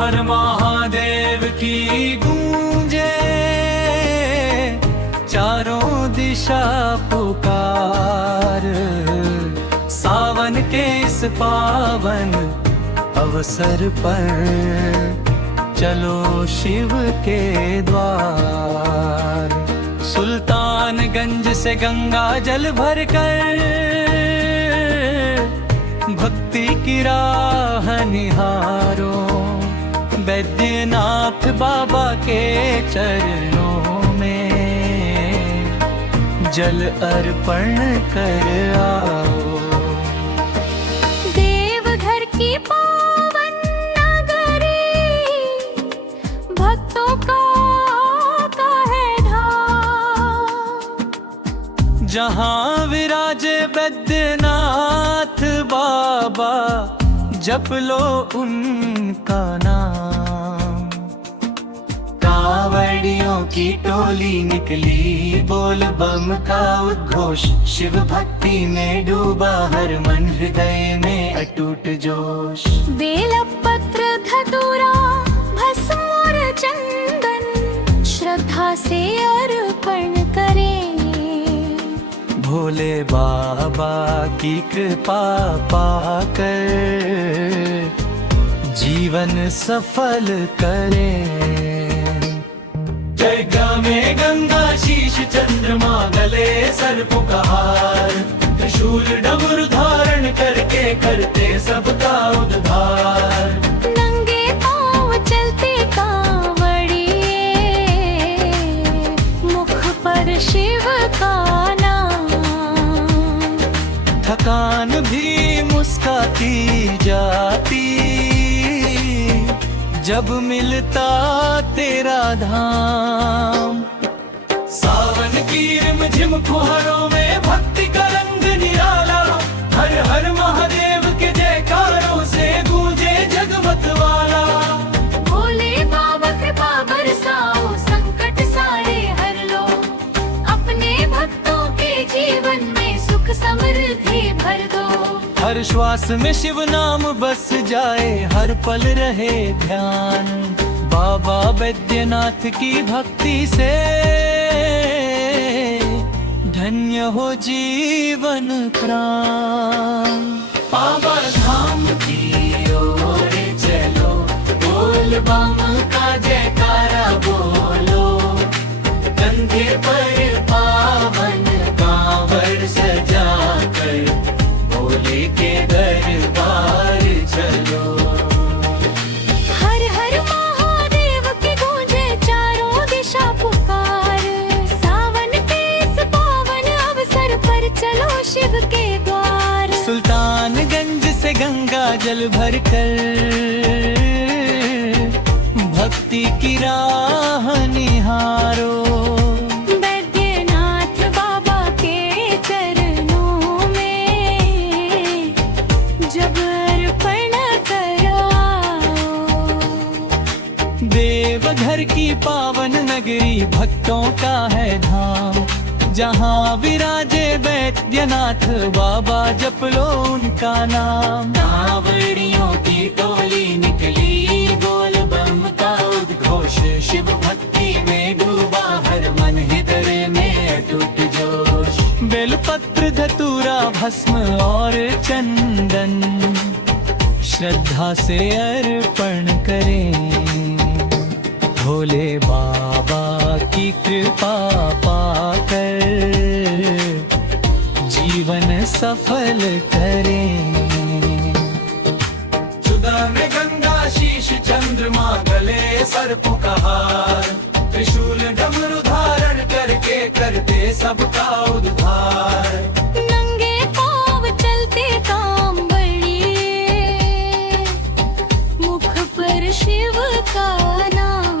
हर महादेव की गूंजे, चारों दिशा पुकार। सावन के इस पावन अवसर पर चलो शिव के द्वार। सुल्तानगंज से गंगा जल भरकर भक्ति की राह निहारो। बैद्यनाथ बाबा के चरणों में जल अर्पण कर आओ। देवघर की पावन नगरी, भक्तों का है धाम। जहाँ विराजे बैद्यनाथ बाबा, जप लो उनका नाम। कांवड़ियों की टोली निकली, बोल बम का उद्घोष। शिव भक्ति में डूबा हर मन, हृदय में अटूट जोश। बेलपत्र धतूरा भस्म और चंदन, श्रद्धा से अर्पण करें। भोले बाबा की कृपा पाकर जीवन सफल करें। जय में गंगा शीश चंद्रमा, गले सर्प का हार। त्रिशूल डमरू धारण करके करते सबका उद्धार। नंगे पांव चलते कांवड़िए, मुख पर शिव का नाम। थकान भी मुस्काती जाती, जब मिलता तेरा धाम। सावन की रिमझिम फुहारों में भक्ति का रंग निराला। हर हर महादेव के जयकारों से गूंजे जगमत वाला। भोले बाबा कृपा बरसाओ, संकट सारे हर लो। अपने भक्तों के जीवन में सुख समृद्धि भर दो। हर श्वास में शिव नाम बस जाए, हर पल रहे ध्यान। बाबा बैद्यनाथ की भक्ति से धन्य हो जीवन प्राण। बाबा धाम की ओर चलो, बोल बम का जयकारा बोलो। कंधे पर पावन कांवड़ सजा कर भोले के दरबार चलो। हर हर महादेव की गूंजे चारों दिशा पुकार। सावन के इस पावन अवसर पर चलो शिव के द्वार। सुल्तानगंज से गंगा जल भरकर भक्ति की राह निहारो। देवघर की पावन नगरी, भक्तों का है धाम। जहाँ विराजे बैद्यनाथ बाबा, जप लो उनका नाम। कांवड़ियों की टोली निकली, बोल बम का उद्घोष। शिव भक्ति में डूबा हर मन, हृदय में अटूट जोश। बेलपत्र धतूरा भस्म और चंदन, श्रद्धा से अर्पण करें। भोले बाबा की कृपा पाकर जीवन सफल करें। जुदा में गंगा शीश चंद्रमा, गले सर्प का हार। त्रिशूल डमरू धारण करके करते सबका उद्धार। नंगे पांव चलते कांवड़िए, मुख पर शिव का नाम।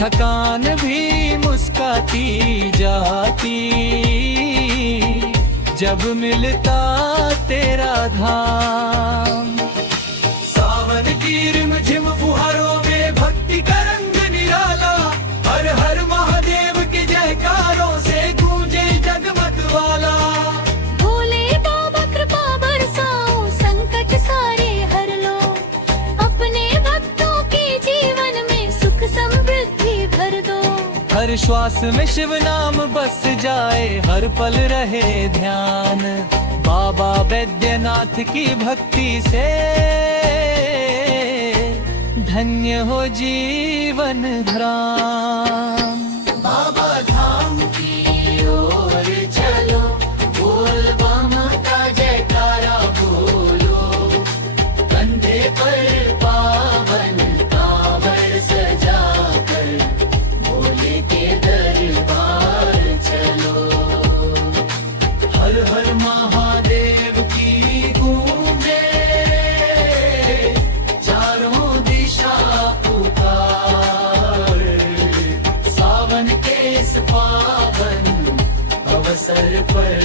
थकान भी मुस्काती जाती, जब मिलता तेरा धाम। सावन की रिमझिम फुहारों में भक्ति का रंग निराला। हर हर महादेव के जयकारों से गूंजे जगमत वाला। भोले बाबा कृपा बरसाओ, संकट सारे हर लो। अपने हर श्वास में शिव नाम बस जाए, हर पल रहे ध्यान। बाबा बैद्यनाथ की भक्ति से धन्य हो जीवन धाम। बाबा धाम की ओर चलो, बोल बम का जयकारा बोलो। कंधे पर पावन कांवड़ सजाकर भोले के दरबार चलो। हर हर महादेव की गूंजे चारों दिशा पुकार। सावन के इस पावन अवसर पर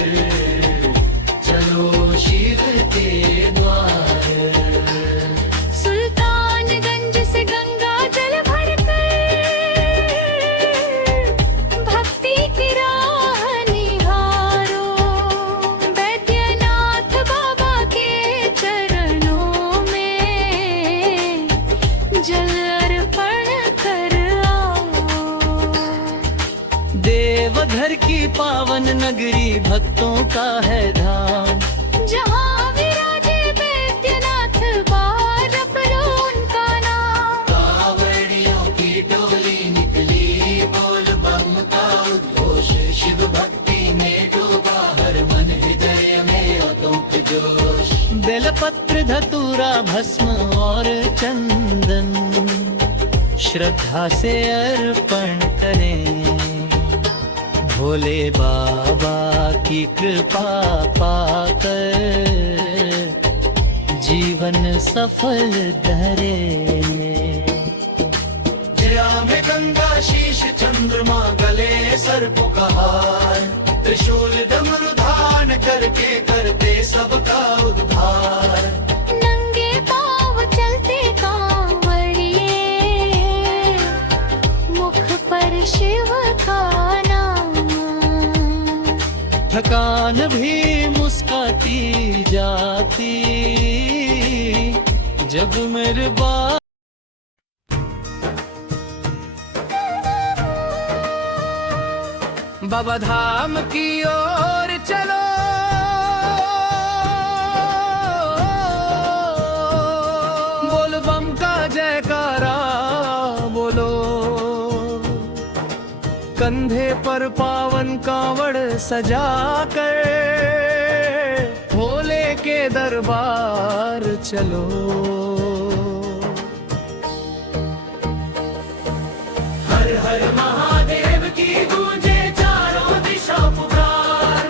चलो शिव के द्वार। सुल्तानगंज से गंगा जल भरकर भक्ति की राह निहारो। बैद्यनाथ बाबा के चरणों में जल अर्पण कर आओ। देवघर की पावन नगरी भक्तों का है धाम। जहाँ विराजे बैद्यनाथ बारप लो उनका नाम। कांवड़ियों की डोली निकली, बोल बम का उद्घोष। शिव भक्ति में डूबा हर मन, हृदय में अतुट जोश। बेलपत्र धतूरा भस्म और चंदन श्रद्धा से अर्पण करें। भोले बाबा की कृपा पाकर जीवन सफल धरे। जया में गंगा शीश चंद्रमा गले सर्प का हार। त्रिशूल डमरू धारण करके करते सबका उद्धार। नंगे पाँव चलते कांवड़िए, मुख पर शिव का नाम। थकान भी मुस्काती जाती जब मेरे बाप। बाबा धाम की ओर चलो, बोल बम का जयकारा बोलो। कंधे पर पावन कांवड़ सजा कर भोले के दरबार चलो। हर हर महादेव की गूंजे चारों दिशा पुकार।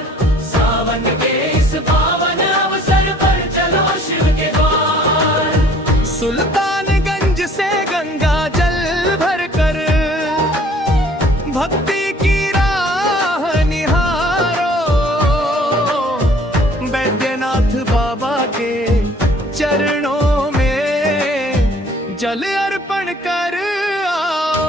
सावन के इस पावन अवसर पर चलो शिव के द्वार। सुल्तानगंज से गंगा जल भरकर भक्ति की राह निहारो। बैद्यनाथ बाबा के चरणों में जल अर्पण कर आओ।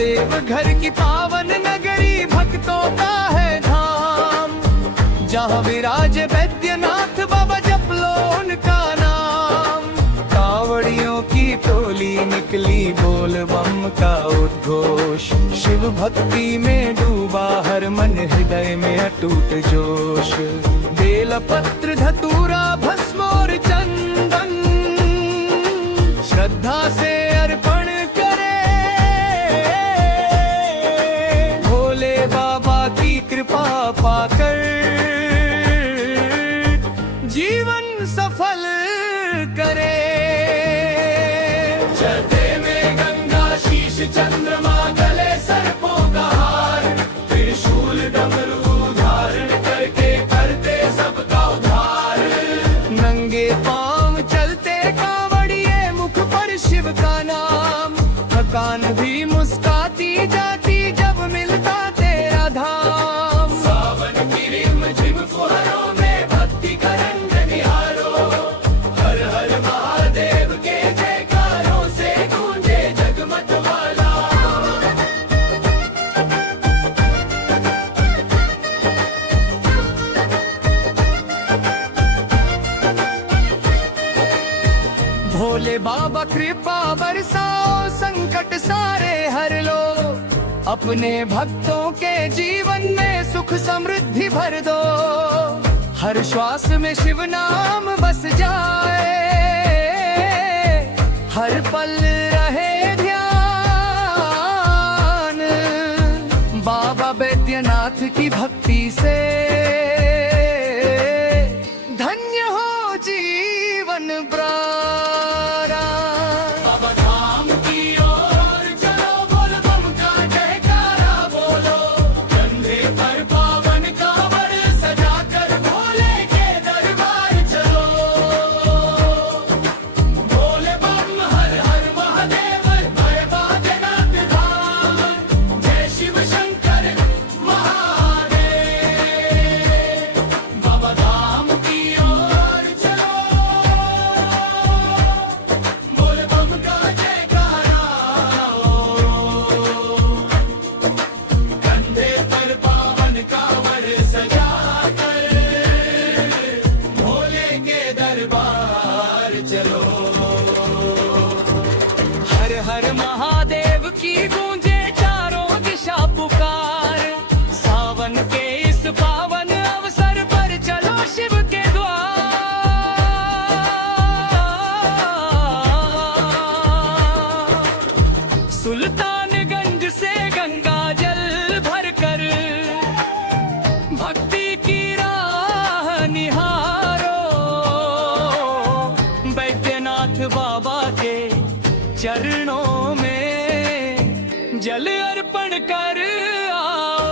देवघर की पावन नगरी भक्तों का है धाम। जहाँ विराजे बैद्यनाथ बाबा जप लो उनका नाम। कांवड़ियों की टोली निकली, बोल बम का उद्घोष। शिव भक्ति में डूबा हर मन, हृदय में अटूट जोश। बेलपत्र धतूरा भस्म और चंदन श्रद्धा से अर्पण करे। भोले बाबा की कृपा पाकर जीवन सफल करे। चलते में गंगा शीश चंद्रमा गले सर्पों का हार। त्रिशूल डमरू धारण करके करते सबका उद्धार। नंगे पांव चलते कांवड़िए, मुख पर शिव का नाम। थकान भी मुस्काती जाती जब मिलता तेरा धाम। सावन की रिम झिम फुहारों में भक्ति का रंग निहारो। हर हर महादेव के जयकारों से गूंजे जगमग वाला। भोले बाबा कृपा बरसाओ, संकट सारे हर लो, अपने भक्तों के जीवन में सुख समृद्धि भर दो। हर श्वास में शिव नाम बस जाए, हर पल रहे ध्यान बाबा बैद्यनाथ की भक्ति से। धन्य हो जीवन ब्रारा। बाबा धाम की ओर चलो, बोल बम का जयकारा बोलो, कंधे पर पावन कांवड़ सजाकर भोले के दरबार चलो। भोले बम हर हर महादेव, भय बैद्यनाथ धाम, जय शिव शंकर महादेव। बाबा धाम की ओर चलो, बोल बम का जयकारा, कंधे पर पावन कांवड़ सजाकर भोले के दरबार चलो। हर हर महादेव की गूंजे चारों दिशा पुकार, सावन के इस पावन अवसर पर चलो शिव के द्वार। सुल्तानगंज से गंगा जल भरकर भक्ति की राह निहारो, बैद्यनाथ बाबा के चरणों में जल अर्पण कर आओ।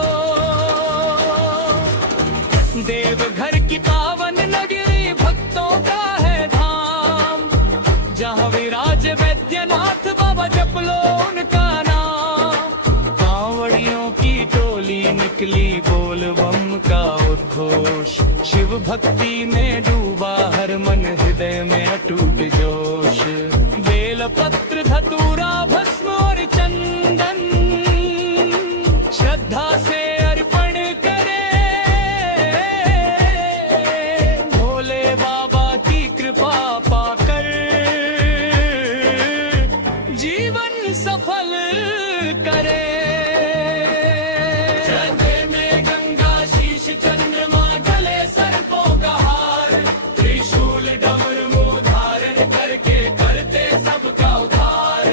देवघर की पावन नगरी भक्तों का है धाम, जहाँ विराज बैद्यनाथ बाबा, जप लो उनका नाम। कांवड़ियों की टोली निकली, बोल बम का उद्घोष, शिव भक्ति में डूबा हर मन, हृदय में अटूट जोश। बेल पत्र धतूरा भस्म और चंदन, श्रद्धा से अर्पण करे, भोले बाबा की कृपा पाकर जीवन सफल करे। चंद्र में गंगा शीश चंद्रमा, गले सर्पों का हार, त्रिशूल डमरू मुंह धारण करके करते सबका उद्धार।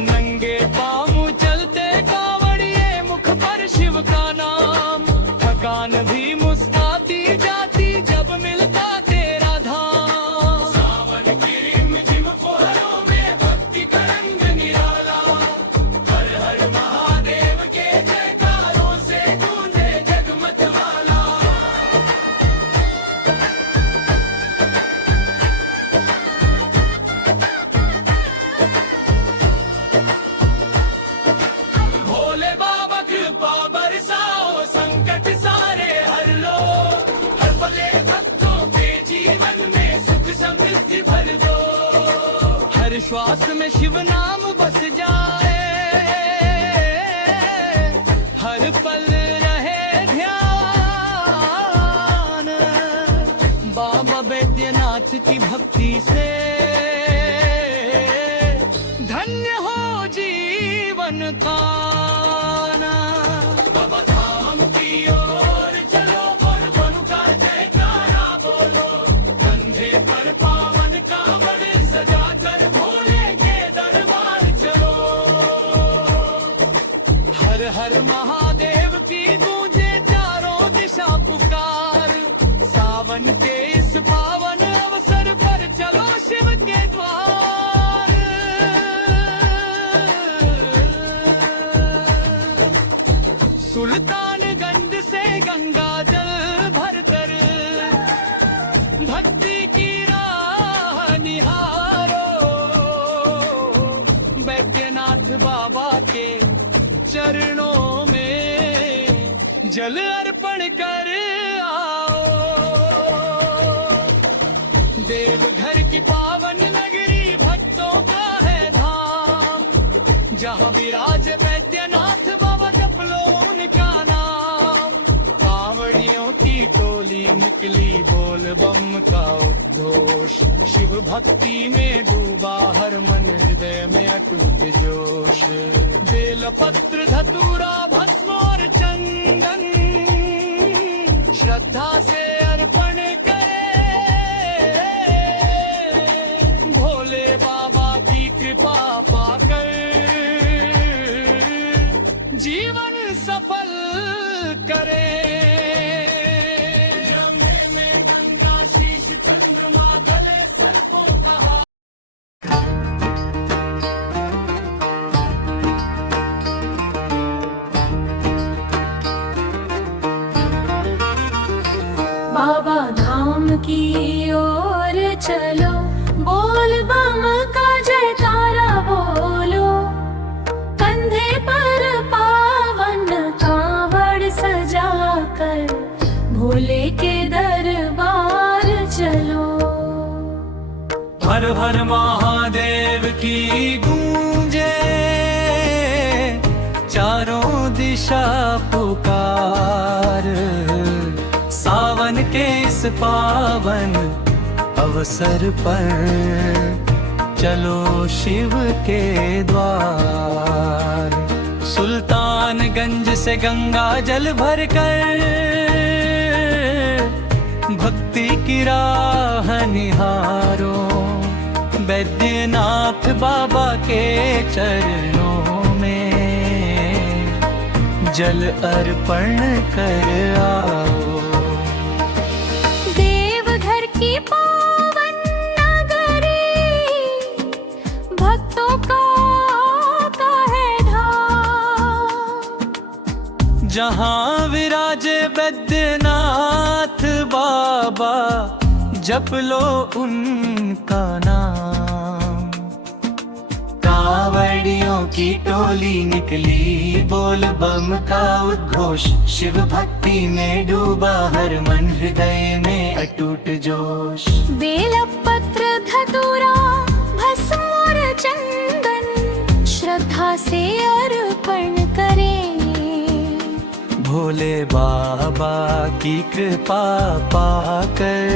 नंगे पाँव चलते कांवड़िए, मुख पर शिव का नाम, थकान भी मुस्काती जाती जब मिलता तेरा धाम। सावन की रिमझिम फुहारों में भक्ति का रंग निराला, हर हर महादेव के जयकारों से गूंजे जगमग वाला। भोले बाबा कृपा बरसाओ, संकट सारे हर लो, हर पले भक्तों के जीवन में सुख समृद्धि भर दो। हर श्वास में शिव नाम बस जाए, हर पल रहे ध्यान बाबा बैद्यनाथ की भक्ति से। धन्य हो जीवन का ना। बाबा धाम की ओर चलो, बोल बम का जयकारा बोलो, कंधे पर पावन कांवड़ सजाकर भोले के दरबार चलो। हर हर महादेव की गूंजे चारों दिशा पुकार, सावन के इस पावन अवसर पर चलो शिव के द्वार। सुल्तानगंज से गंगा जल भरकर भक्ति की राह निहारो, बैद्यनाथ बाबा के चरणों में जल अर्पण कर आओ। देवघर की पावन नगरी भक्तों का है धाम, जहाँ विराज बैद्यनाथ बाबा, जप लो उनका नाम। कांवड़ियों की टोली निकली बोल बम का उद्घोष। शिव भक्ति में डूबा हर मन, हृदय में अटूट जोश। बेलपत्र धतूरा भस्म और चंदन, श्रद्धा से अर्पण करे। भोले बाबा की कृपा पाकर जीवन सफल करे। जमे में गंगा शीश चंद्रमा गले सर्पों का हार। बाबा धाम की ओर चलो, बोल बम का जयकारा बोलो। कंधे पर पावन कांवड़ सजाकर भोले के दरबार चलो। हर हर महादेव की गूंजे, चारों दिशा पुकार। सावन के इस पावन अवसर पर चलो शिव के द्वार। सुल्तानगंज से गंगा जल भर कर भक्ति की राह निहारो। बैद्यनाथ बाबा के चरणों में जल अर्पण कर आओ। देवघर की पावन नगरी, भक्तों का है धाम। जहाँ विराजे बैद्यनाथ बाबा, जप लो उनका नाम। कांवड़ियों की टोली निकली बोल बम का उद्घोष। शिव भक्ति में डूबा हर मन, हृदय में अटूट जोश। बेलपत्र धतूरा भस्म और चंदन, श्रद्धा से अर्पण करें। भोले बाबा की कृपा पाकर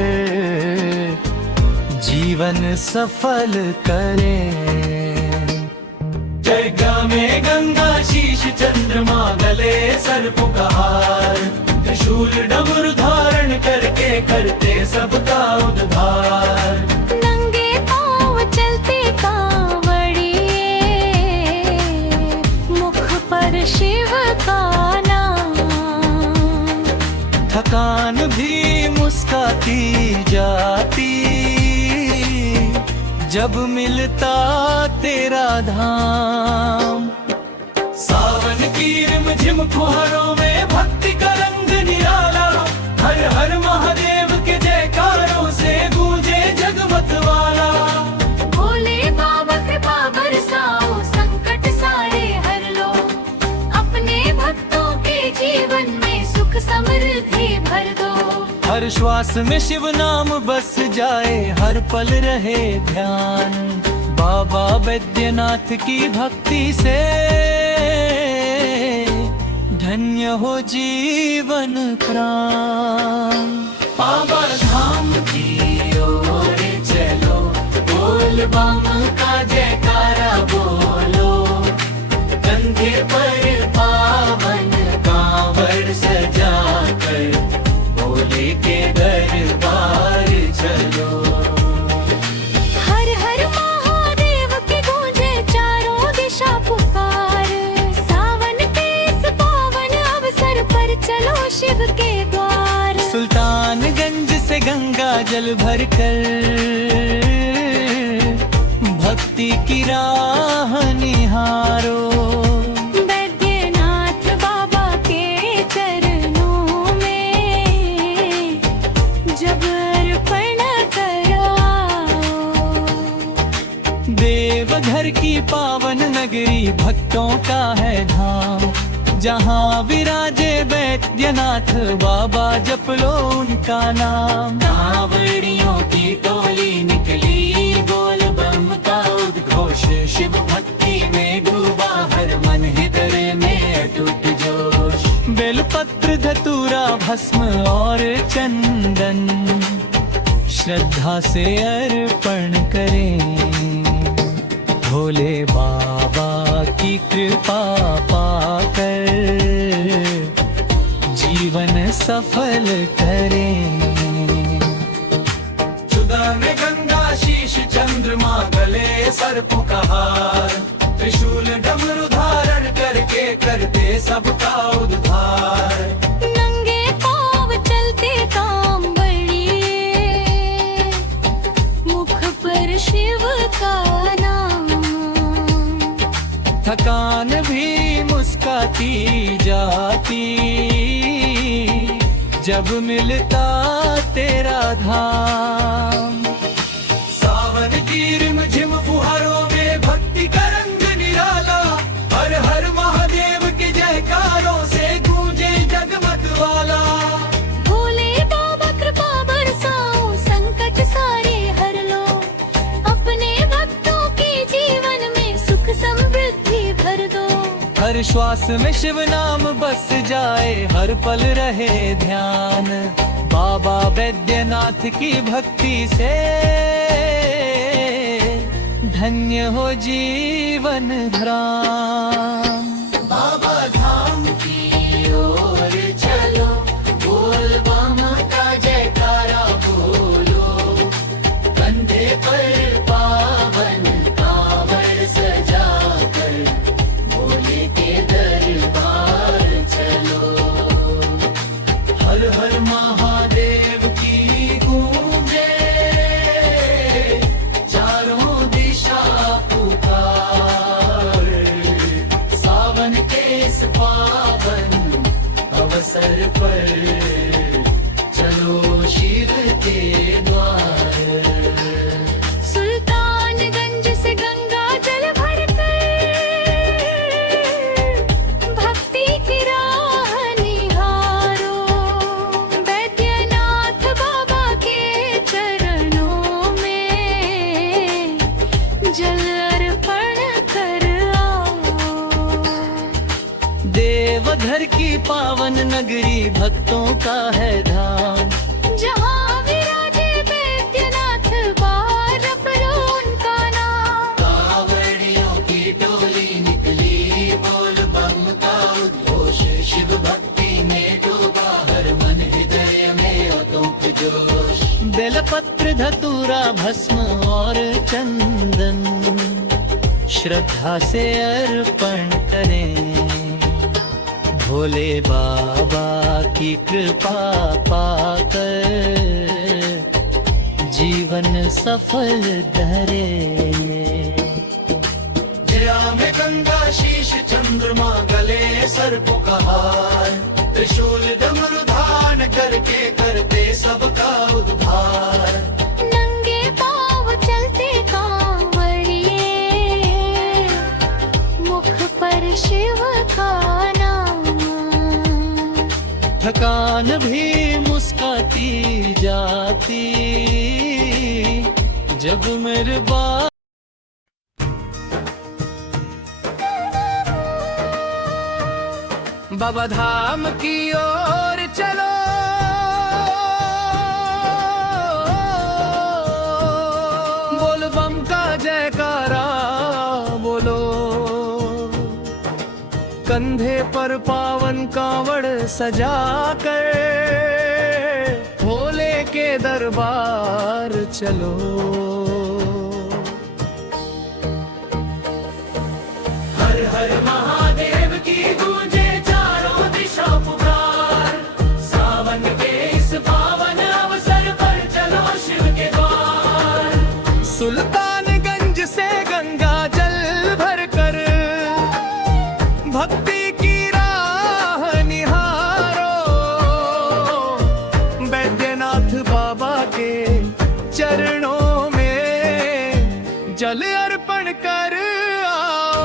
जीवन सफल करें। जगह में गंगा शीश चंद्रमा गले सर्पों का हार। त्रिशूल डमरू धारण करके करते सबका उद्धार। नंगे पांव चलते कांवड़िए, मुख पर शिव का नाम। थकान भी मुस्काती जाती, जब मिलता तेरा धाम। सावन की रिमझिम फुहारों में भक्ति का रंग निराला। हर हर महादेव के जयकारों से गूंजे जगमत वाला। भोले बाबा कृपा बरसाओ, संकट सारे हर लो। अपने भक्तों के जीवन में सुख समृद्धि भर दो। हर श्वास में शिव नाम बस जाए, हर पल रहे ध्यान। बाबा बैद्यनाथ की भक्ति से धन्य हो जीवन प्राण। बाबा धाम की ओर चलो, बोल बम का जयकारा बोलो। कंधे पर पावन कांवड़ सजाकर भोले के दरबार चलो। हर हर महादेव की गूंजे चारों दिशा पुकार। सावन के इस पावन अवसर पर चलो शिव के द्वार। सुल्तानगंज से गंगा जल भर कर भक्ति की राह निहारो। बैद्यनाथ बाबा के चरणों में जब अर्पण कराओ। देवघर की पावन नगरी भक्तों का है धाम। जहाँ विराजे बैद्यनाथ बाबा, जप लो उनका नाम। कांवड़ियों की टोली निकली बोल बम का उद्घोष। शिव भक्ति में डूबा हर मन, हृदय में अटूट जोश। बेलपत्र धतूरा भस्म और चंदन, श्रद्धा से अर्पण करें, भोले बाबा की कृपा पाकर जीवन सफल करें। चुदा में गंगा शीश चंद्रमा गले सर्प का हार, त्रिशूल डमरू धारण करके करते सबका उद्धार। नंगे पाँव चलते काम बढ़िए, मुख पर शिव का नाम, थकान भी मुस्काती जाती जब मिलता तेरा धाम। सावन की रिमझिम फुहारों में भक्ति का रंग निराला, हर हर महादेव के जयकारों से गूंजे जगमग वाला। भोले बाबा कृपा बरसाओ, संकट सारे हर लो, अपने भक्तों के जीवन में सुख समृद्धि भर दो। हर श्वास में शिव नाम बस जाए, हर पल रहे ध्यान बाबा बैद्यनाथ की भक्ति से, धन्य हो जीवन भ्राम। बाबा धाम की ओर चलो, बोल बामा का जयकारा बोलो, कंधे पर पावन कांवड़ सजा कर भोले के दरबार चलो। हर हर महादेव की गूंजे चारों दिशा पुकार, सावन के इस पावन अवसर पर चलो शिव के द्वार। सुल्तानगंज से गंगा जल भरकर भक्ति की राह निहारो, बैद्यनाथ बाबा के चरणों में जल अर्पण कर आओ। देवघर की पावन नगरी भक्तों का है धाम, जहाँ विराजे बैद्यनाथ बारप लो उनका नाम। कांवड़ियों की टोली निकली बोल बम का उद्घोष, शिव भक्ति में डूबा हर मन हृदय में अतुक जोश। बेलपत्र धतूरा भस्म और चंदन श्रद्धा से अर्पण करें, भोले बाबा की कृपा पाकर जीवन सफल धरे। जया में गंगा शीश चंद्रमा गले सर्प का हार, त्रिशूल डमरू धारण करके करते सबका उद्धार। नंगे पाँव चलते कांवड़िए, मुख पर शिव का नाम, थकान भी मुस्काती जाती जब मेरे बाप। बाबा धाम की ओर चलो, बोल बम का जयकारा बोलो, कंधे पर पावन कांवड़ सजा कर भोले के दरबार चलो। हर हर महादेव की गूंजे चारों दिशा पुकार, सावन के इस पावन अवसर पर चलो शिव के द्वार। सुल्तानगंज से गंगा जल भरकर भक्ति की राह निहारो, बैद्यनाथ बाबा के चरणों में जल अर्पण कर आओ।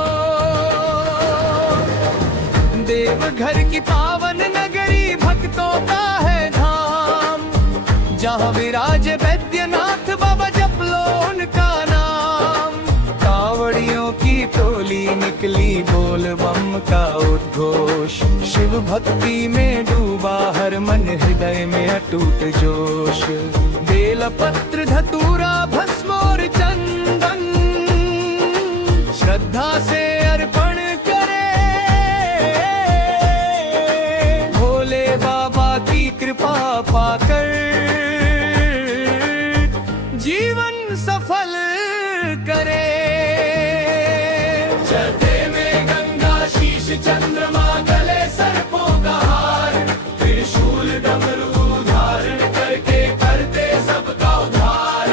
देवघर की पावन नगरी भक्तों का है धाम, जहाँ विराजे बैद्यनाथ बाबा जप लो उनका नाम। कांवड़ियों की टोली निकली बोल बम का उद्घोष, शिव भक्ति में डूब डूबा हर मन हृदय में अटूट जोश। बेल पत्र धतूरा भस्म और चंदन श्रद्धा से अर्पण करे। भोले बाबा की कृपा पाकर जीवन सफल करे। चलते में गंगा शीश चंद्रमा गले सर्पों का हार, त्रिशूल डमरू धारण करके करते सबका उद्धार।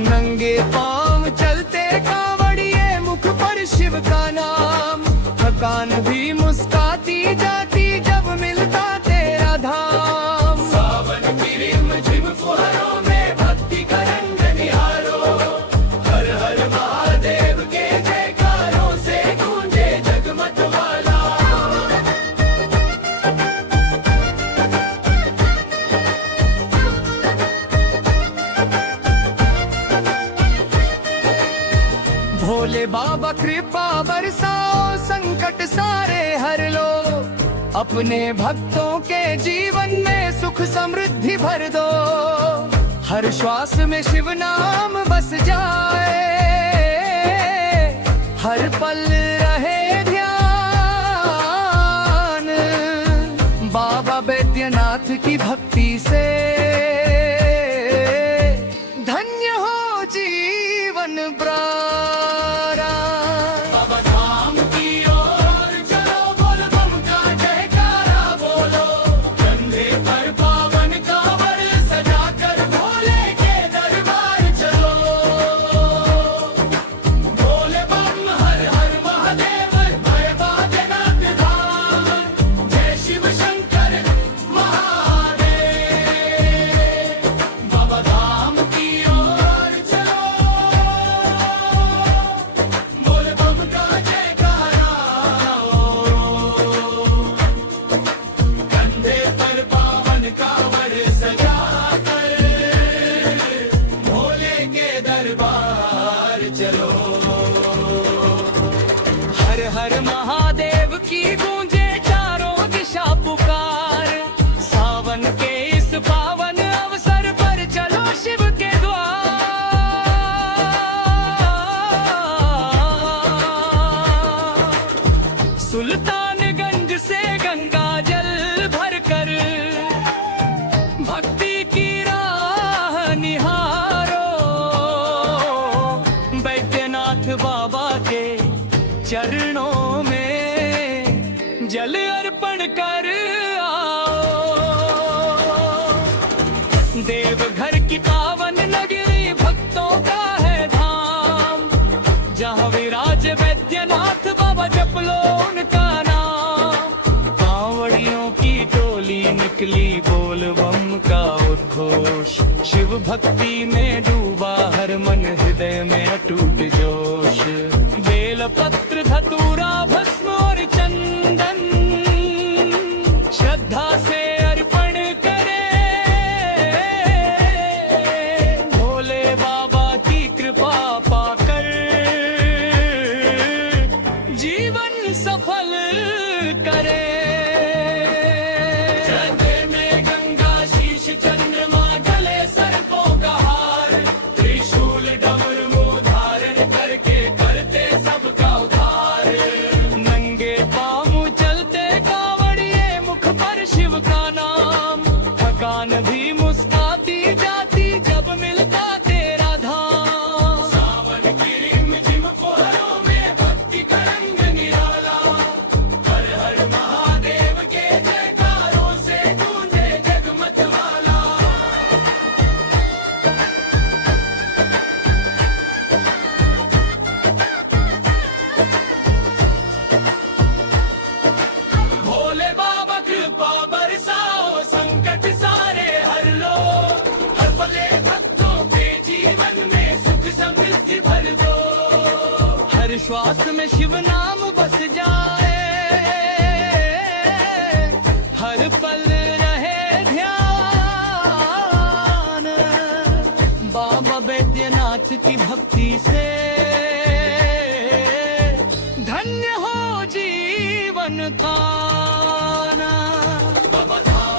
नंगे पांव चलते कांवड़िए मुख पर शिव का नाम, थकान भी मुस्काती जाती जब मिलता तेरा धाम। सावन की रिमझिम फुहारों में भक्ति का रंग निहारो, हर हर महादेव के जयकारों से गूंजे जगमग वाला। भोले बाबा कृपा बरसाओ, संकट सारे हर लो, अपने भक्तों के जीवन में सुख समृद्धि भर दो। हर श्वास में शिव नाम बस जाए, हर पल रहे ध्यान। बाबा बैद्यनाथ की भक्ति से धन्य हो जीवन ब्रारा। बाबा धाम की ओर चलो, बोल बम का जयकारा बोलो, कंधे पर पावन कांवड़ सजाकर भोले के दरबार चलो। भोले बम हर हर महादेव, भय बाजनाथ धाम, जय शिव शंकर महादेव। बाबा धाम की ओर चलो, बोल बम का जयकारा, कंधे पर पावन कांवड़ सजाकर भोले के दरबार चलो। हर हर महादेव की गूंजे चारों दिशा पुकार, सावन के इस पावन अवसर पर चलो शिव के द्वार। सुल्तानगंज से गंगा जल भरकर भक्ति की राह निहारो, बैद्यनाथ बाबा के चरणों में जल अर्पण कर आओ। देवघर की पावन नगरी भक्तों का है धाम, जहाँ विराज बैद्यनाथ बाबा जप लो उनका नाम। कांवड़ियों की टोली निकली बोल बम का उद्घोष, शिव भक्ति में डूबा हर मन हृदय में अटूट जोश। बेल पत्र धतूरा भस्म और चंदन श्रद्धा से अर्पण करे। भोले बाबा की कृपा पाकर जीवन सफल करे। चलते में गंगा शीश चंद्रमा गले सर्पों का हार, त्रिशूल डमरू धारण करके करते सबका उद्धार। नंगे पांव चलते कांवड़िए मुख पर शिव का नाम, थकान भी मुस्काती जाती जब मिलता तेरा धाम। सावन की रिमझिम फुहारों में भक्ति का रंग निराला, हर हर महादेव के जयकारों से गूंजे जगमग वाला। भोले बाबा कृपा बरसाओ, संकट सारे हर लो, हर पले भक्तों के जीवन में सुख समृद्धि भर दो। हर श्वास में शिव नाम बस जाए, हर पल रहे ध्यान। बाबा बैद्यनाथ की भक्ति से धन्य हो जीवन का ना। बाबा धाम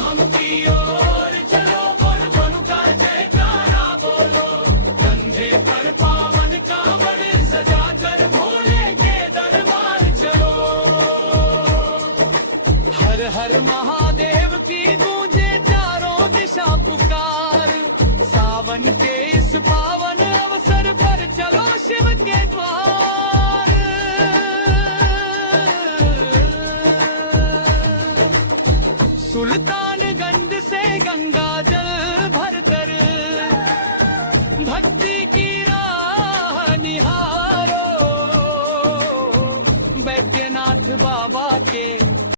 बाबा के